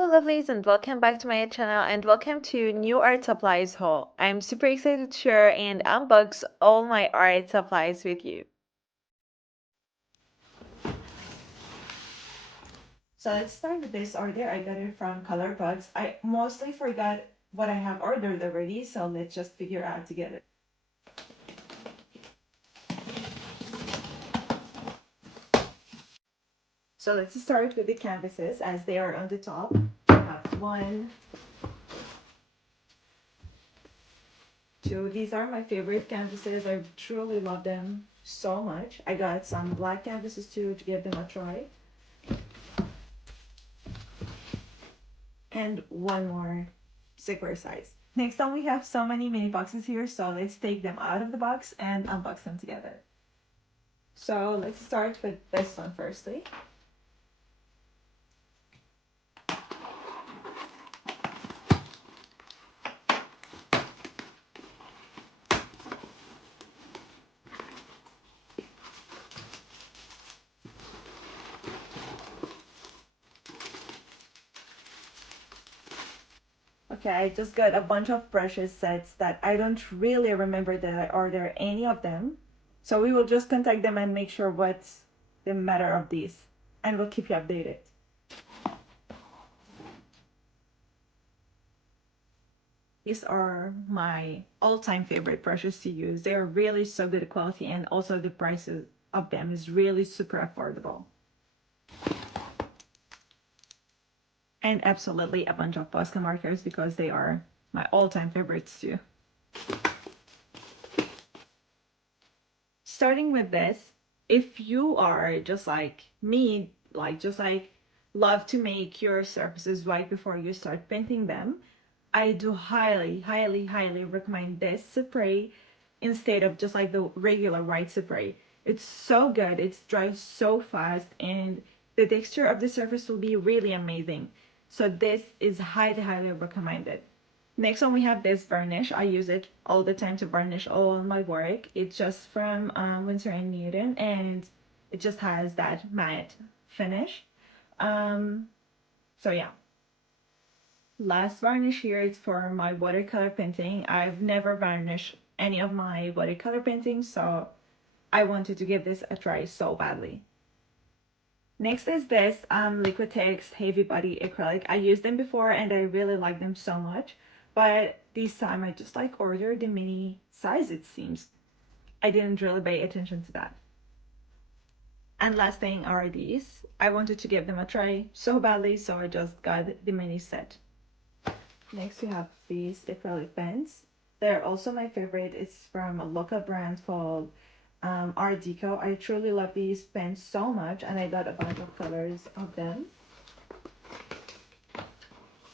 Hello lovelies and welcome back to my channel and welcome to new art supplies haul. I'm super excited to share and unbox all my art supplies with you. So let's start with this order. I got it from Colorbox. I mostly forgot what I have ordered already, so let's just figure out together. So let's start with the canvases as they are on the top. I have one, two. These are my favorite canvases. I truly love them so much. I got some black canvases too to give them a try. And one more square size. Next time we have so many mini boxes here, so let's take them out of the box and unbox them together. So let's start with this one firstly. Okay, I just got a bunch of brushes sets that I don't really remember that I ordered any of them. So we will just contact them and make sure what's the matter of these. And we'll keep you updated. These are my all-time favorite brushes to use. They are really so good quality and also the prices of them is really super affordable. And absolutely a bunch of Posca markers because they are my all-time favorites too. Starting with this, if you are just like me, love to make your surfaces white before you start painting them, I do highly recommend this spray instead of just like the regular white spray. It's so good, it dries so fast, and the texture of the surface will be really amazing. So this is highly recommended. Next one we have this varnish. I use it all the time to varnish all my work. It's just from Winsor & Newton and it just has that matte finish. So yeah. Last varnish here is for my watercolor painting. I've never varnished any of my watercolor paintings, so I wanted to give this a try so badly. Next is this Liquitex Heavy Body Acrylic. I used them before and I really like them so much, but this time I just like ordered the mini size it seems. I didn't really pay attention to that. And last thing are these. I wanted to give them a try so badly, so I just got the mini set. Next we have these acrylic pens. They're also my favorite. It's from a local brand called Art Deco. I truly love these pens so much and I got a bunch of colors of them.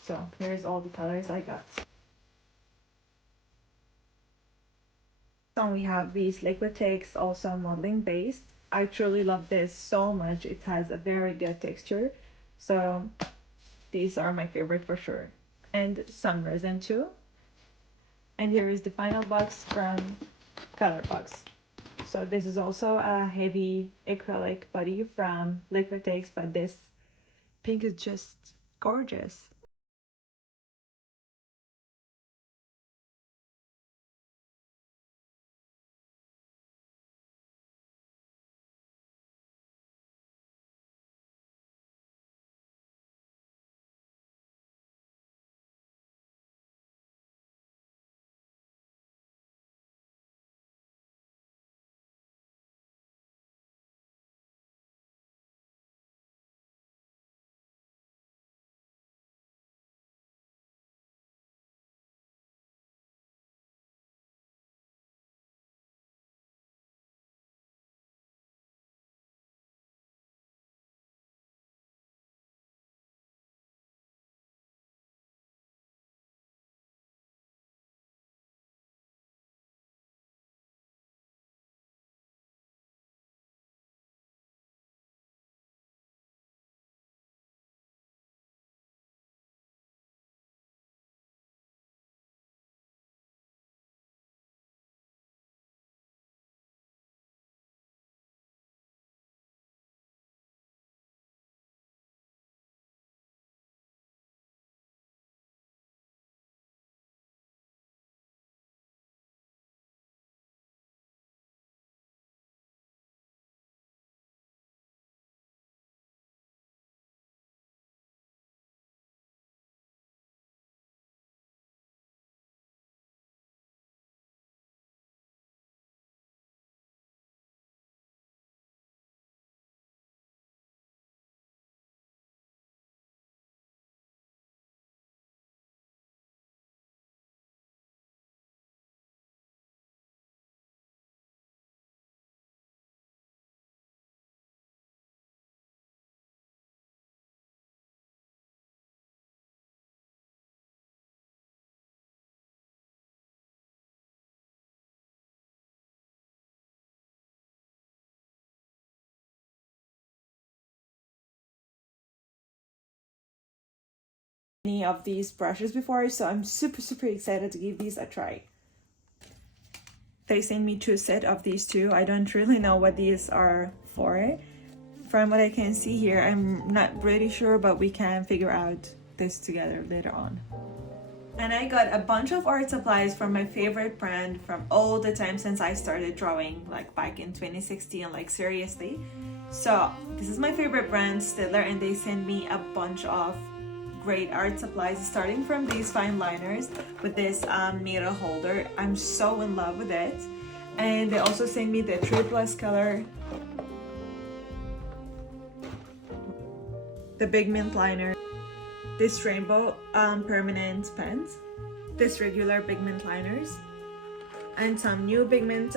So here's all the colors I got. So we have these Liquitex, also modeling based. I truly love this so much. It has a very good texture. So these are my favorite for sure. And some resin too. And here is the final box from Colorbox. So this is also a heavy acrylic body from Liquitex, but this pink is just gorgeous. any of these brushes before, so I'm super excited to give these a try. They sent me 2 sets of these two. I don't really know what these are for. From what I can see here, I'm not really sure, but we can figure out this together later on. And I got a bunch of art supplies from my favorite brand from all the time since I started drawing, like back in 2016, like seriously. So this is my favorite brand, Stiller, and they sent me a bunch of great art supplies, starting from these fine liners with this mirror holder. I'm so in love with it. And they also sent me the 3+ color, the pigment liner, this rainbow permanent pens, this regular pigment liners, and some new pigment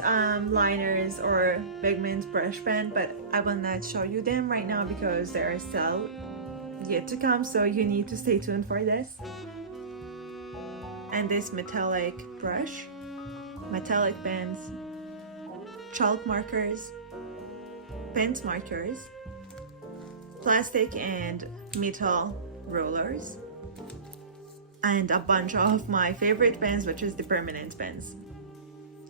liners or pigment brush pen, but I will not show you them right now because they are still yet to come, so you need to stay tuned for this. And this metallic brush, metallic pens, chalk markers, paint markers, plastic and metal rollers, and a bunch of my favorite pens, which is the permanent pens.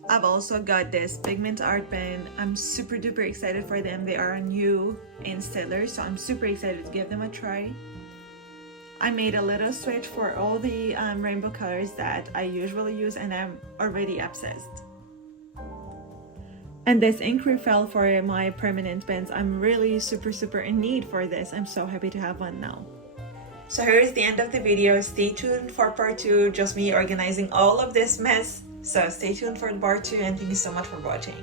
I've also got this pigment art pen. I'm super duper excited for them. They are new in Stiller, so I'm super excited to give them a try. I made a little switch for all the rainbow colors that I usually use, and I'm already obsessed. And this ink refill for my permanent pens, I'm really super in need for this. I'm so happy to have one now. So here's the end of the video. Stay tuned for part 2, just me organizing all of this mess. So stay tuned for part 2, and thank you so much for watching.